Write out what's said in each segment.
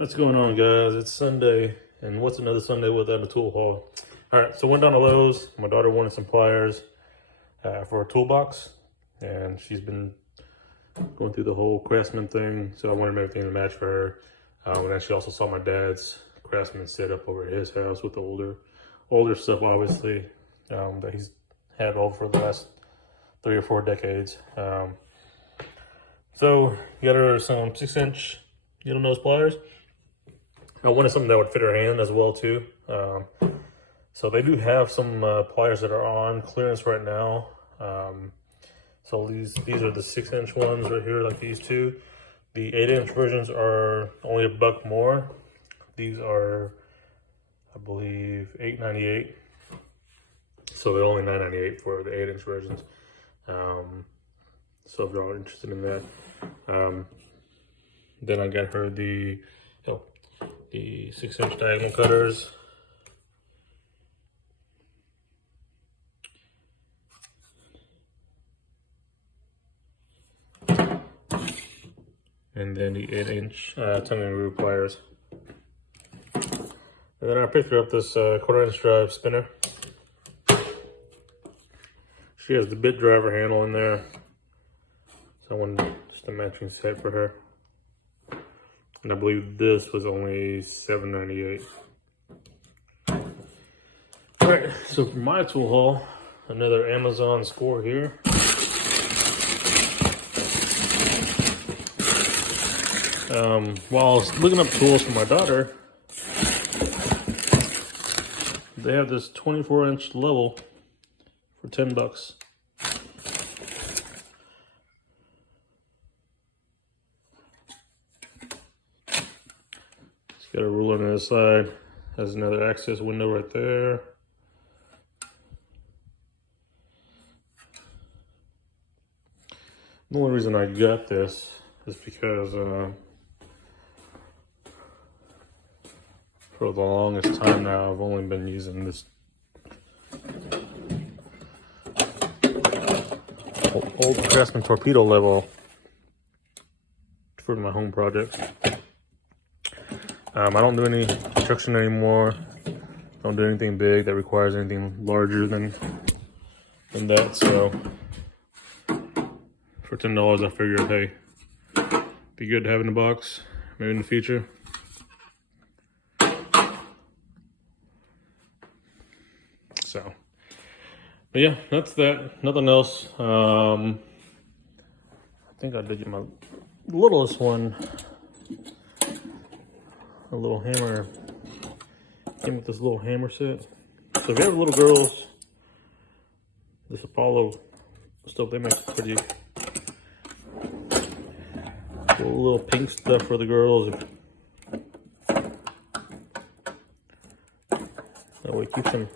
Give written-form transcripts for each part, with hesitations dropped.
What's going on, guys? It's Sunday, and what's another Sunday without a tool haul? All right, so went down to Lowe's. My daughter wanted some pliers for a toolbox, and she's been going through the whole Craftsman thing, so I wanted everything to match for her. And then she also saw my dad's Craftsman setup over at his house with the older stuff, obviously, that he's had over for the last 3 or 4 decades. So got her some 6-inch needle nose pliers. I wanted something that would fit her hand as well too. So they do have some pliers that are on clearance right now. So these are the 6-inch ones right here, like these two. The 8-inch versions are only $1 more. These are, I believe, $8.98. So they're only $9.98 for the 8-inch versions. So if you're all interested in that. Then I got her the 6-inch diagonal cutters. And then the 8-inch tongue and groove pliers. And then I picked her up this 1/4-inch drive spinner. She has the bit driver handle in there. So I wanted just a matching set for her. And I believe this was only $7.98. All right, so for my tool haul, another Amazon score here. While I was looking up tools for my daughter, they have this 24-inch level for $10. It's got a ruler on the other side. Has another access window right there. The only reason I got this is because for the longest time now, I've only been using this old Craftsman torpedo level for my home projects. I don't do any construction anymore. Don't do anything big that requires anything larger than that. So for $10, I figured, hey, be good to have in the box, maybe in the future. So, but yeah, that's that. Nothing else. I think I did get my littlest one. A little hammer. Came with this little hammer set. So if you have little girls, this Apollo stuff, they make pretty little pink stuff for the girls. That way keeps them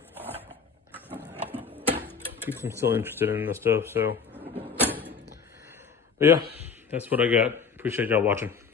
still interested in this stuff. So, but yeah, that's what I got. Appreciate y'all watching.